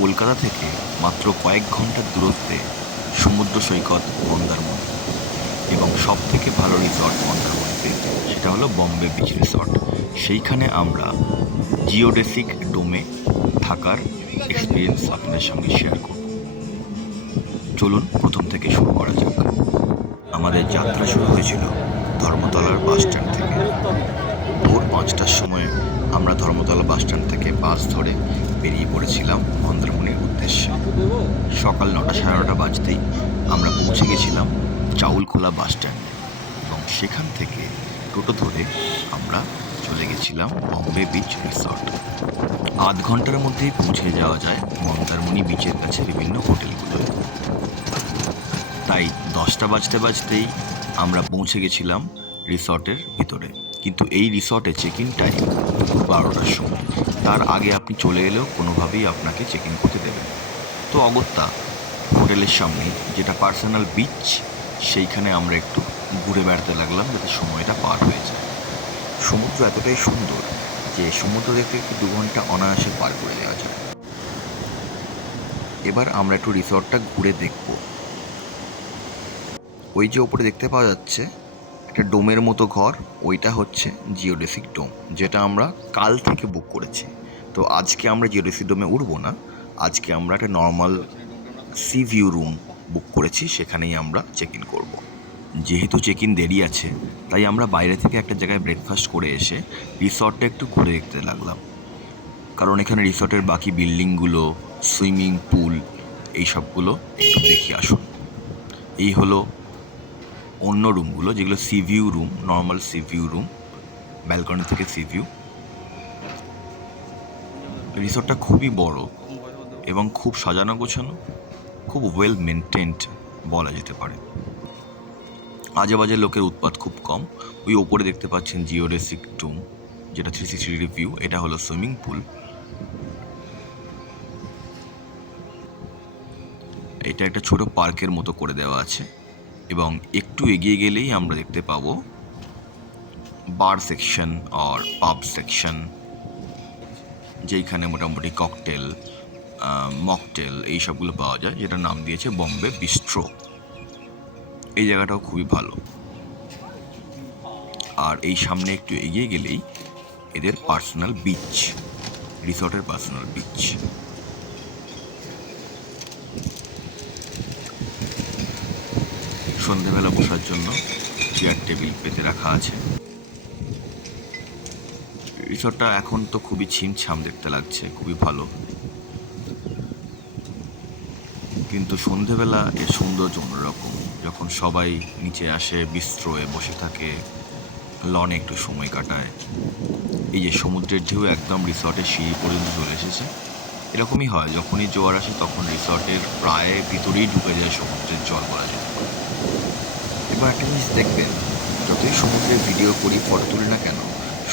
কলকাতা থেকে মাত্র কয়েক ঘন্টার দূরত্বে সমুদ্র সৈকত মন্দারমণি, এবং সব থেকে ভালো রিসর্ট মন্দারমণিতে সেটা হলো বম্বে বিচ রিসর্ট। সেইখানে আমরা জিওডেসিক ডোমে থাকার এক্সপিরিয়েন্স আপনাদের সঙ্গে শেয়ার করব। চলুন প্রথম থেকে শুরু করা যাক। আমাদের যাত্রা শুরু হয়েছিল ধর্মতলার বাস স্ট্যান্ড থেকে। ভোর 5টার সময় আমরা ধর্মতলা বাস স্ট্যান্ড থেকে বাস ধরে বেরিয়ে পড়েছিলাম মন্দারমণির উদ্দেশ্যে। সকাল 9টা সাড়ে 9টা বাজতেই আমরা পৌঁছে গেছিলাম চাউলখোলা বাস স্ট্যান্ডে, এবং সেখান থেকে টোটো ধরে আমরা চলে গেছিলাম বম্বে বিচ রিসর্ট। আধ ঘন্টার মধ্যেই পৌঁছে যাওয়া যায় মন্দারমণি বিচের কাছে বিভিন্ন হোটেলগুলোয়। তাই 10টা বাজতে বাজতেই আমরা পৌঁছে গেছিলাম রিসর্টের ভিতরে। কিন্তু এই রিসর্টে চেক ইন টাইম দুপুর 12টার সময়। তার আগে আপনি চলে এলেও কোনোভাবেই আপনাকে চেক ইন করতে দেবে না। তো অগত্যা হোটেলের সামনে যেটা পার্সোনাল বিচ, সেইখানে আমরা একটু ঘুরে বেড়াতে লাগলাম যাতে সময়টা পার হয়ে যায়। সমুদ্র এতটাই সুন্দর যে সমুদ্র দেখতে একটু 2 ঘন্টা অনায়াসে পার করে দেওয়া যায়। এবার আমরা একটু রিসর্টটা ঘুরে দেখব। ওই যে ওপরে দেখতে পাওয়া যাচ্ছে একটা ডোমের মতো ঘর, ওইটা হচ্ছে জিওডেসিক ডোম, যেটা আমরা কাল থেকে বুক করেছি। তো আজকে আমরা জিওডেসিক ডোমে উঠবো না, আজকে আমরা একটা normal C view room book করেছি, সেখানেই আমরা চেক ইন করবো। যেহেতু চেক ইন দেরি আছে, তাই আমরা বাইরে থেকে একটা জায়গায় ব্রেকফাস্ট করে এসে রিসর্টটা একটু ঘুরে দেখতে লাগলাম। কারণ এখানে রিসর্টের বাকি বিল্ডিংগুলো, সুইমিং পুল, এই সবগুলো একটু দেখে আসুন। এই হলো অন্য রুমগুলো, যেগুলো C view room, normal C view room, balcony থেকে সি ভিউ। রিসর্টটা খুবই বড় এবং খুব সাজানো গোছানো, খুব ওয়েল মেনটেন্ড বলা যেতে পারে। আজে বাজে লোকের উৎপাত খুব কম। ওই ওপরে দেখতে পাচ্ছেন জিওডেসিক ডোম, যেটা 360 ডিগ্রি ভিউ। এটা হলো সুইমিং পুল। এটা একটা ছোট পার্কের মতো করে দেওয়া আছে, এবং একটু এগিয়ে গেলেই আমরা দেখতে পাবো বার সেকশন আর পাব সেকশন, যেইখানে মোটামুটি ককটেল, মকটেল এই সবগুলো পাওয়া যায়, যেটার নাম দিয়েছে বম্বে বিস্ট্রো। এই জায়গাটাও খুবই ভালো। আর এই সামনে একটু এগিয়ে গেলেই এদের পার্সোনাল বিচ, রিসর্টের পার্সোনাল বিচ। সন্ধেবেলা বসার জন্য চেয়ার টেবিল পেতে রাখা আছে। রিসর্টটা এখন তো খুবই ছিমছাম দেখতে লাগছে, খুবই ভালো, কিন্তু সন্ধেবেলা এর সৌন্দর্য অন্যরকম। যখন সবাই নিচে আসে, বিস্ট্রোয়ে বসে থাকে, লনে একটু সময় কাটায়। এই যে সমুদ্রের ঢেউ একদম রিসর্টের সিঁড়ি পর্যন্ত চলে এসেছে। এরকমই হয়, যখনই জোয়ার আসে তখন রিসর্টের প্রায় ভিতরেই ঢুকে যায় সমুদ্রের জল বলা যেতে পারে। এবার একটা জিনিস দেখবেন, যতই সমুদ্রের ভিডিও করি, ফটো তুলি না কেন,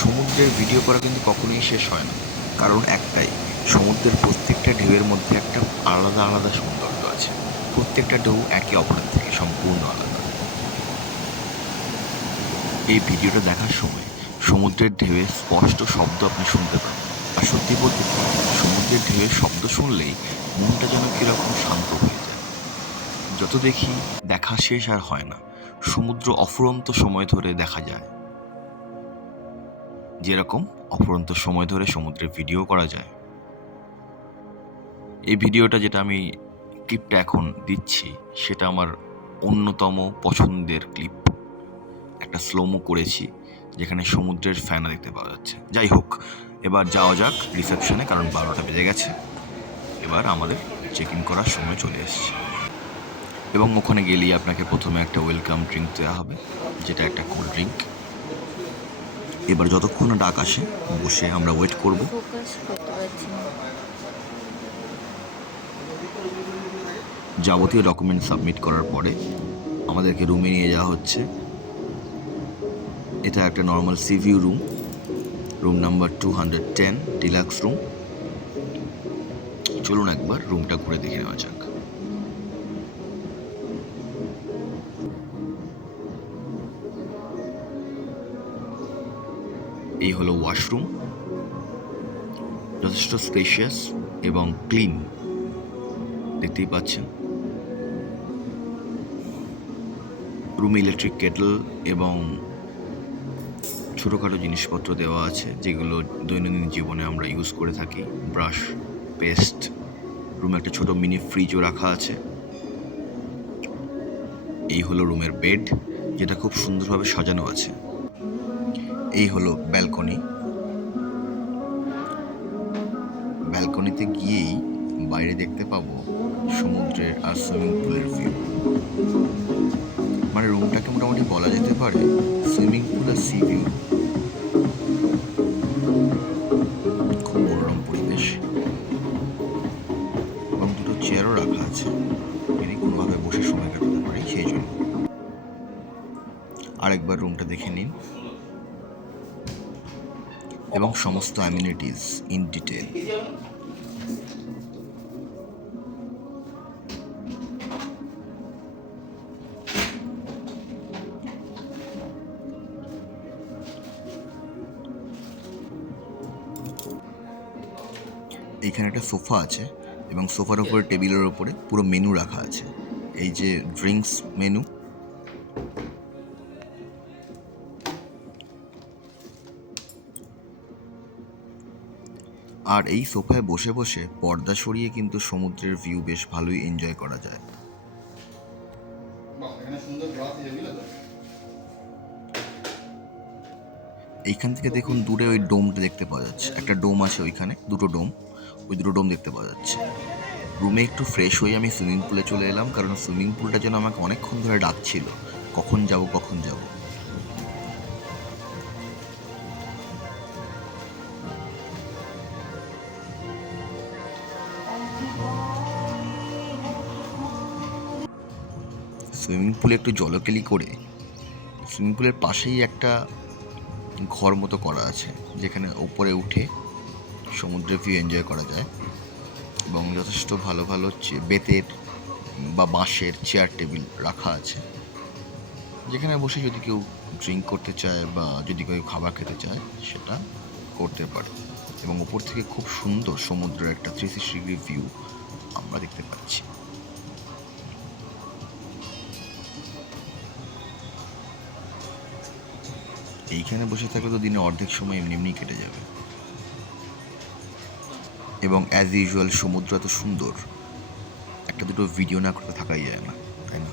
সমুদ্রের ভিডিও করা কিন্তু কখনোই শেষ হয় না। কারণ একটাই, সমুদ্রের প্রত্যেকটা ঢেউয়ের মধ্যে একটা আলাদা আলাদা সৌন্দর্য আছে। প্রত্যেকটা ঢেউ একে অপরের থেকে সম্পূর্ণ আলাদা। এই ভিডিওটা দেখার সময় সমুদ্রের ঢেউয়ের স্পষ্ট শব্দ আপনি শুনতে পাবেন। আর সত্যি বলতে কি, সমুদ্রের ঢেউয়ের শব্দ শুনলেই মনটা যেন কীরকম শান্ত হয়ে যায়। যত দেখি, দেখা শেষ আর হয় না। সমুদ্র অফুরন্ত সময় ধরে দেখা যায়, যেরকম অফুরন্ত সময় ধরে সমুদ্রের ভিডিও করা যায়। এই ভিডিওটা যেটা আমি ক্লিপটা এখন দিচ্ছি, সেটা আমার অন্যতম পছন্দের ক্লিপ। একটা স্লোমো করেছি, যেখানে সমুদ্রের ফ্যানা দেখতে পাওয়া যাচ্ছে। যাই হোক, এবার যাওয়া যাক রিসেপশনে, কারণ 12টা বেজে গেছে। এবার আমাদের চেক ইন করার সময় চলে এসেছে, এবং ওখানে গেলেই আপনাকে প্রথমে একটা ওয়েলকাম ড্রিঙ্ক দেওয়া হবে, যেটা একটা কোল্ড ড্রিঙ্ক। এবার যতক্ষণ না ডাক আসে, বসে আমরা ওয়েট করব। যাবতীয় ডকুমেন্ট সাবমিট করার পরে আমাদেরকে রুমে নিয়ে যাওয়া হচ্ছে। এটা একটা normal C view room, room number 210, deluxe room. চলুন একবার রুমটা ঘুরে দেখে নেওয়া যাক। এই হলো ওয়াশরুম, যথেষ্ট স্পেশিয়াস এবং ক্লিন। দেখতেই পাচ্ছেন। রুমে ইলেকট্রিক কেটল এবং ছোটোখাটো জিনিসপত্র দেওয়া আছে, যেগুলো দৈনন্দিন জীবনে আমরা ইউজ করে থাকি। Brush, paste. রুমে একটা ছোট মিনি ফ্রিজও রাখা আছে। এই হলো রুমের বেড, যেটা খুব সুন্দরভাবে সাজানো আছে। এই হলো ব্যালকনি। ব্যালকনিতে গিয়েই বাইরে দেখতে পাবো সমুদ্রের আর সুইমিং পুলের ভিউ। মানে রুমটাকে মোটামুটি বলা যেতে পারে সুইমিং পুল আর সি ভিউ। খুব মনোরম পরিবেশ এবং দুটো চেয়ারও রাখা আছে, যদি কোনোভাবে বসে সময় কাটাতে পারি সেই জন্য। আরেকবার রুমটা দেখে নিন এবং সমস্ত অ্যামিনিটিস ইন ডিটেল। এইখানে একটা সোফা আছে এবং সোফার উপরে টেবিলের ওপরে পুরো মেনু রাখা আছে। এই যে ড্রিঙ্কস মেনু, আর এই সোফায় বসে বসে পর্দা সরিয়ে কিন্তু সমুদ্রের ভিউ বেশ ভালোই এনজয় করা যায়। এইখান থেকে দেখুন দূরে ওই ডোমটা দেখতে পাওয়া যাচ্ছে। একটা ডোম আছে ওইখানে, দুটো ডোম, ওই দুটো ডোম দেখতে পাওয়া যাচ্ছে। রুমে একটু ফ্রেশ হয়ে আমি সুইমিং পুলে চলে এলাম, কারণ সুইমিং পুলটা যেন আমাকে অনেকক্ষণ ধরে ডাকছিল, কখন যাব কখন যাব। সুইমিং পুলে একটু জলকেলি করে সুইমিং পুলের পাশেই একটা ঘর মতো করা আছে, যেখানে উপরে উঠে সমুদ্রের ভিউ এনজয় করা যায় এবং যথেষ্ট ভালো ভালো বেতের বা বাঁশের চেয়ার টেবিল রাখা আছে, যেখানে বসে যদি কেউ ড্রিঙ্ক করতে চায় বা যদি কেউ খাবার খেতে চায় সেটা করতে পারে। এবং উপর থেকে খুব সুন্দর সমুদ্রের একটা 360 ডিগ্রি ভিউ আমরা দেখতে পাচ্ছি। এইখানে বসে থাকলে তো দিনে অর্ধেক সময় এমনি এমনি কেটে যাবে। এবং অ্যাজ ইউজুয়াল সমুদ্র এত সুন্দর, একটা দুটো ভিডিও না করতে থাকাই যায় না, তাই না?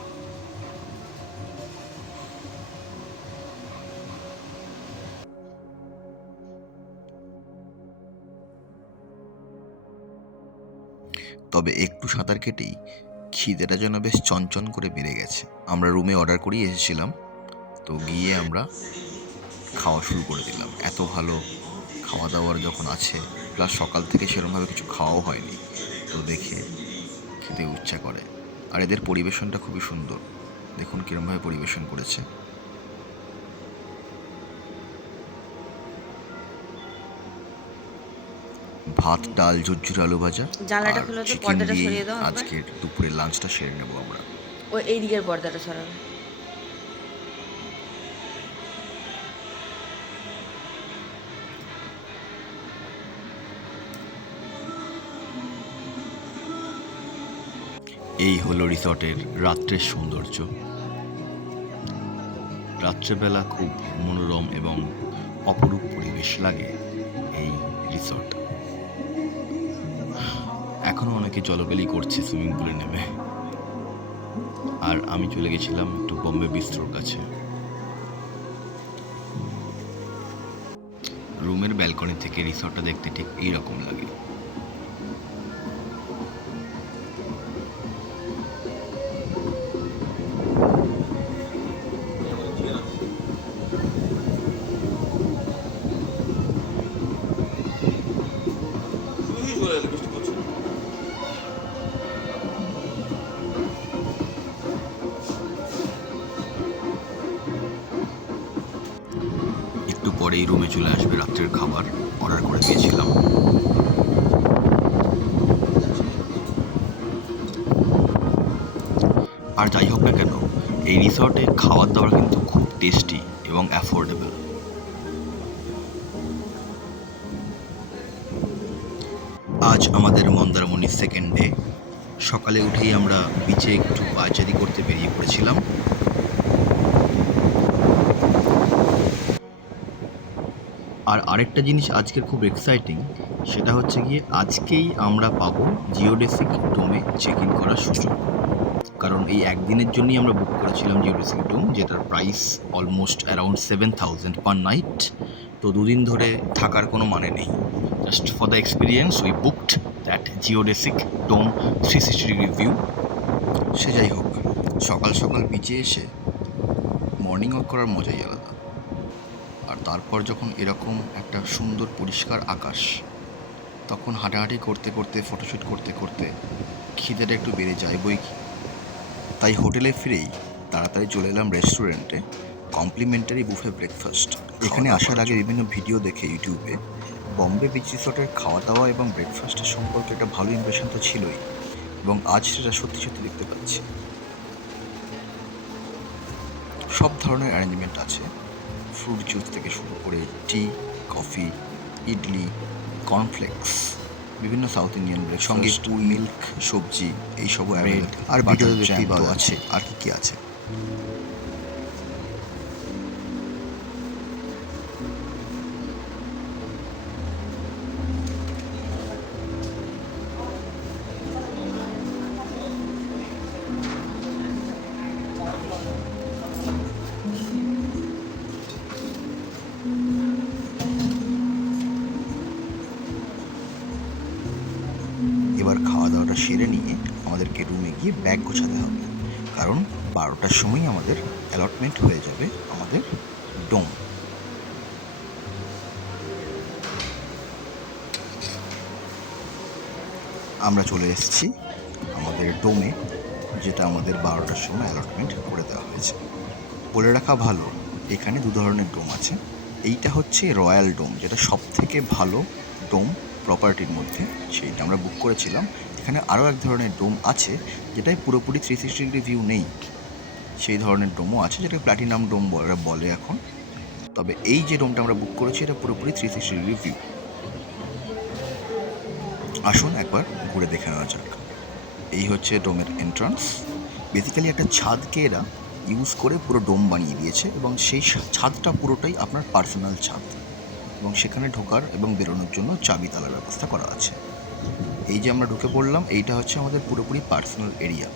তবে একটু সাঁতার কেটেই খিদেটা যেন বেশ চনচন করে বেড়ে গেছে। আমরা রুমে অর্ডার করেই এসেছিলাম, তো গিয়ে আমরা খাওয়া শুরু করে দিলাম। এত ভালো খাওয়া দাওয়ার যখন আছে, প্লাস সকাল থেকে সেরকমভাবে কিছু খাওয়াও হয়নি, তো দেখে খেতে ইচ্ছা করে। আর এদের পরিবেশনটা খুবই সুন্দর, দেখুন কিরমভাবে পরিবেশন করেছে। ভাত, ডাল, ঝুরঝুরে আলু ভাজা, জানলাটা খুলে তো পর্দাটা সরিয়ে দাও। আজকের দুপুরের লাঞ্চটা সেরে নেবো আমরা। ওই এই দিকের পর্দাটা সরাবে। এই হলো রিসর্টের রাত্রের সৌন্দর্য। রাত্রেবেলা খুব মনোরম এবং অপরূপ পরিবেশ লাগে এই রিসর্ট। এখনো অনেকে জলবেলি করছে সুইমিং পুলে নেমে, আর আমি চলে গেছিলাম একটু বম্বে বিস্ট্রোর কাছে। রুমের ব্যালকনি থেকে রিসর্টটা দেখতে ঠিক এইরকম লাগে। একটু পরেই রুমে চলে আসবে রাত্রের খাবার, অর্ডার করে দিয়েছিলাম। আর যাই হোক না কেন, এই রিসর্টে খাবার দাবার কিন্তু খুব টেস্টি এবং অ্যাফোর্ডেবল। আজ আমাদের মন্দারমণির সেকেন্ড ডে। সকালে উঠেই আমরা বিচে একটু পায়চারি করতে বেরিয়ে পড়েছিলাম। আর আরেকটা জিনিস আজকের খুব এক্সাইটিং, সেটা হচ্ছে গিয়ে আজকেই আমরা পাবো জিওডেসিক ডোমে চেক ইন করার সুযোগ। কারণ এই একদিনের জন্যই আমরা বুক করেছিলাম জিওডেসিক ডোম, যেটার price almost around 7,000 per night. তো দুদিন ধরে থাকার কোনো মানে নেই। Just for the experience we booked that geodesic dome 360 degree view. সে যাই হোক, সকাল সকাল বিচে এসে মর্নিং ওয়াক করার মজাই আলাদা। আর তারপর যখন এরকম একটা সুন্দর পরিষ্কার আকাশ, তখন হাঁটাহাঁটি করতে করতে ফটোশ্যুট করতে করতে খিদেটা একটু বেড়ে যায় বই কি। তাই হোটেলে ফিরেই তাড়াতাড়ি চলে এলাম রেস্টুরেন্টে কমপ্লিমেন্টারি বুফে ব্রেকফাস্ট। এখানে আসার আগে বিভিন্ন ভিডিও দেখে ইউটিউবে বম্বে বিচ রিসর্টের খাওয়া দাওয়া এবং ব্রেকফাস্টের সম্পর্কে একটা ভালো ইমপ্রেশন তো ছিলই, এবং আজ সেটা সত্যি সত্যি দেখতে পাচ্ছি। সব ধরনের অ্যারেঞ্জমেন্ট আছে, ফ্রুট জুস থেকে শুরু করে টি, কফি, ইডলি, কর্নফ্লেক্স, বিভিন্ন সাউথ ইন্ডিয়ান ব্রেড, সঙ্গে মিল্ক, সবজি, এইসবও ব্রেড আর ভিডিও দেখতেই তো আছে। আর কি কি আছে, এবার খাওয়া দাওয়াটা সেরে নিয়ে আমাদেরকে রুমে গিয়ে ব্যাগ গোছাতে হবে, কারণ 12টার সময় আমাদের অ্যালটমেন্ট হয়ে যাবে আমাদের ডোম। আমরা চলে এসেছি আমাদের ডোমে, যেটা আমাদের 12টার সময় অ্যালটমেন্ট করে দেওয়া হয়েছে। বলে রাখা ভালো, এখানে দু ধরনের ডোম আছে। এইটা হচ্ছে রয়্যাল ডোম, যেটা সব থেকে ভালো ডোম প্রপার্টির মধ্যে, সেইটা আমরা বুক করেছিলাম। এখানে আরও এক ধরনের ডোম আছে, যেটাই পুরোপুরি 360 ডিগ্রি ভিউ নেই, সেই ধরনের ডোমও আছে, যেটাকে প্ল্যাটিনাম ডোম বলে এখন। তবে এই যে ডোমটা আমরা বুক করেছি, এটা পুরোপুরি 360 ডিগ্রি ভিউ। আসুন একবার ঘুরে দেখে নেওয়া যাক। এই হচ্ছে ডোমের এন্ট্রান্স। বেসিক্যালি একটা ছাদকে এরা ইউজ করে পুরো ডোম বানিয়ে দিয়েছে, এবং সেই ছাদটা পুরোটাই আপনার পার্সোনাল ছাদ, এবং সেখানে ঢোকার এবং বেরোনোর জন্য চাবি তালার ব্যবস্থা করা আছে। এই যে আমরা ঢুকে পড়লাম, এইটা হচ্ছে আমাদের পুরোপুরি পার্সোনাল এরিয়া,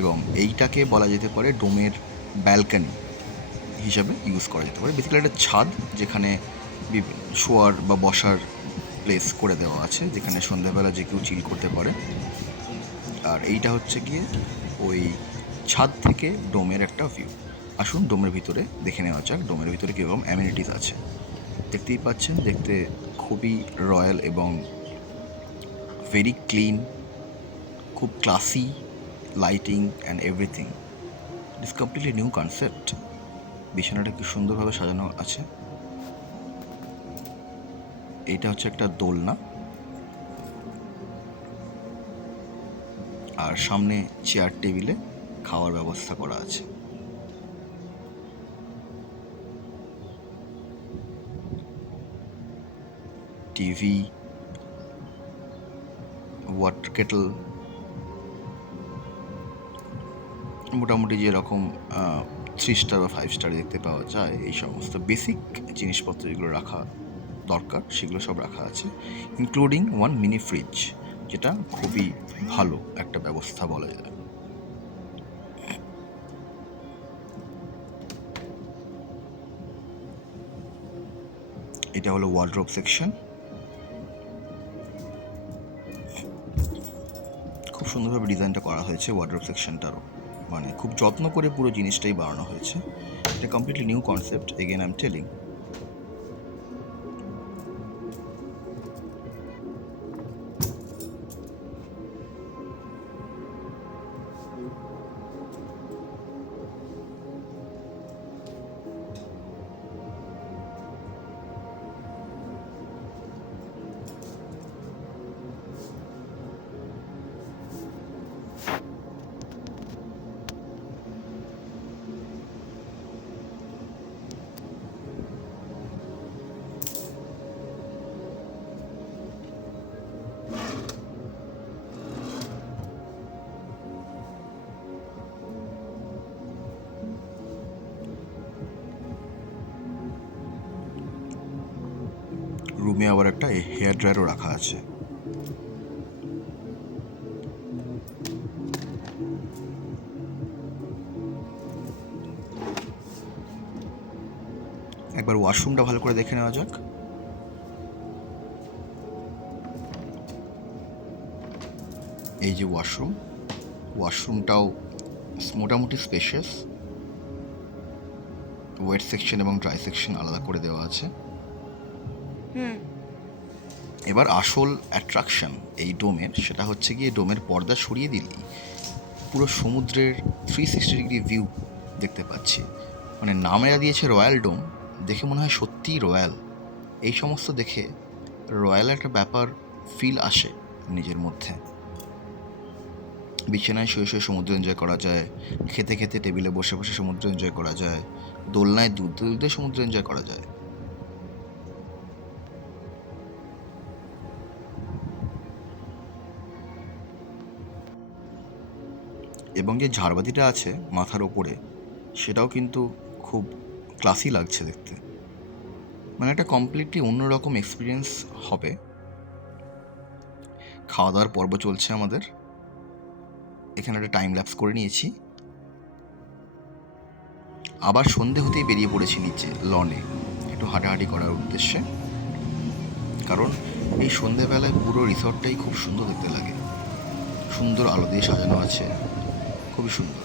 এবং এইটাকে বলা যেতে পারে ডোমের ব্যালকনি হিসাবে ইউজ করা যেতে পারে। বেসিক্যালি একটা ছাদ, যেখানে শোয়ার বা বসার প্লেস করে দেওয়া আছে, যেখানে সন্ধ্যাবেলা যে কেউ চিল করতে পারে। আর এইটা হচ্ছে গিয়ে ওই ছাদ থেকে ডোমের একটা ভিউ। আসুন ডোমের ভিতরে দেখে নেওয়া যাক ডোমের ভিতরে কীরকম অ্যামিনিটিস আছে। দেখতেই পাচ্ছেন, দেখতে খুবই রয়্যাল এবং ভেরি ক্লিন, খুব classy, lighting and everything. It is completely new concept. বিছানাটা কি সুন্দরভাবে সাজানো আছে। এইটা হচ্ছে একটা দোলনা, আর সামনে চেয়ার টেবিলে খাওয়ার ব্যবস্থা করা আছে। টিভি, ওয়াটার কেটল, মোটামুটি যেরকম 3 স্টার বা 5 স্টার দেখতে পাওয়া যায়, এই সমস্ত বেসিক জিনিসপত্র যেগুলো রাখা দরকার সেগুলো সব রাখা আছে, ইনক্লুডিং ওয়ান মিনি ফ্রিজ, যেটা খুবই ভালো একটা ব্যবস্থা বলা যায়। এটা হলো ওয়ার্ড্রোব সেকশন। খুব সুন্দরভাবে ডিজাইনটা করা হয়েছে ওয়ার্ড্রোব সেকশনটারও, মানে খুব যত্ন করে পুরো জিনিসটাই বানানো হয়েছে। এটা completely new concept, again I am telling. রুমে আবার একটা হেয়ার ড্রায়ারও রাখা আছে। একবার ওয়াশরুমটা ভালো করে দেখে নেওয়া যাক। এই যে ওয়াশরুমটাও মোটামুটি স্পেশিয়াস। ওয়েট সেকশন এবং ড্রাই সেকশন আলাদা করে দেওয়া আছে। এবার আসল অ্যাট্রাকশন এই ডোমের, সেটা হচ্ছে গিয়ে ডোমের পর্দা সরিয়ে দিলেই পুরো সমুদ্রের 360 ডিগ্রি ভিউ দেখতে পাচ্ছি। মানে নামেরা দিয়েছে রয়্যাল ডোম, দেখে মনে হয় সত্যিই রয়্যাল। এই সমস্ত দেখে রয়্যাল একটা ব্যাপার ফিল আসে নিজের মধ্যে। বিছানায় শুয়ে শুয়ে সমুদ্র এনজয় করা যায়, খেতে খেতে টেবিলে বসে বসে সমুদ্র এনজয় করা যায়, দোলনায় দুলতে দুলতে সমুদ্র এনজয় করা যায়। এবং যে ঝাড়বাতিটা আছে মাথার ওপরে, সেটাও কিন্তু খুব ক্লাসি লাগছে দেখতে। মানে একটা কমপ্লিটলি অন্যরকম এক্সপিরিয়েন্স হবে। খাওয়া দাওয়ার পর্ব চলছে আমাদের। এখানে একটা টাইম ল্যাপস করে নিয়েছি। আবার সন্ধে হতেই বেরিয়ে পড়েছি নিচে লনে একটু হাঁটাহাঁটি করার উদ্দেশ্যে, কারণ এই সন্ধেবেলায় পুরো রিসর্টটাই খুব সুন্দর দেখতে লাগে। সুন্দর আলো দিয়ে সাজানো আছে, খুবই সুন্দর।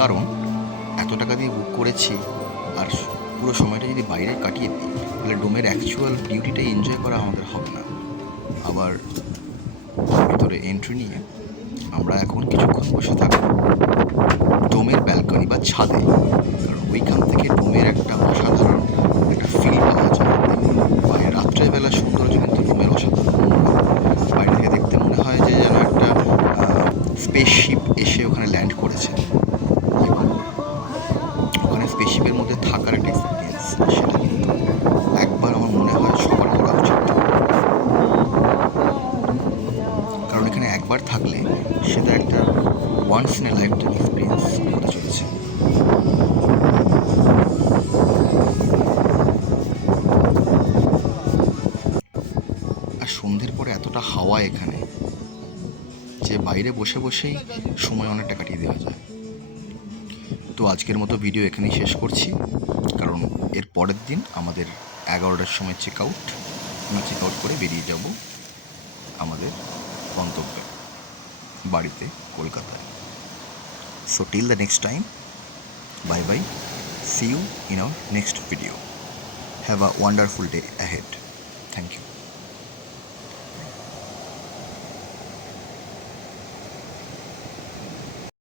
কারণ এত টাকা দিয়ে বুক করেছি, আর পুরো সময়টা যদি বাইরে কাটিয়ে দিই তাহলে ডোমের অ্যাকচুয়াল বিউটিটাই এনজয় করা আমাদের হবে না। আবার ভিতরে এন্ট্রি নিয়ে আমরা এখন কিছুক্ষণ বসে থাকবো ডোমের ব্যালকনি বা ছাদে, কারণ ওইখান থেকে ডোমের একটা অসাধারণ একটা ফিল পাওয়া যায়। বাইরে রাত্রেবেলা সৌন্দর্য কিন্তু ডোমের অসাধারণ। বাইরে থেকে দেখতে মনে হয় যে যেন একটা স্পেসশিপ এসে ওখানে ল্যান্ড করেছে। ওখানে স্পেসশিপের মধ্যে থাকার একটা এক্সপিরিয়েন্স, সেটা কিন্তু একবার আমার মনে হয় সবার করা উচিত। কারণ এখানে একবার থাকলে সেটা একটা once in a lifetime experience হতে চলেছে। আর সন্ধ্যের পরে এতটা হাওয়া এখানে যে বাইরে বসে বসেই সময় অনেকটা কাটিয়ে দেওয়া যায়। তো আজকের মতো ভিডিও এখানেই শেষ করছি, কারণ এর পরের দিন আমাদের 11টার সময় চেক আউট। আমরা চেক আউট করে বেরিয়ে যাব আমাদের গন্তব্যে, বাড়িতে, কলকাতায়। So till the next time, bye bye, see you in our next video. Have a wonderful day ahead. Thank you.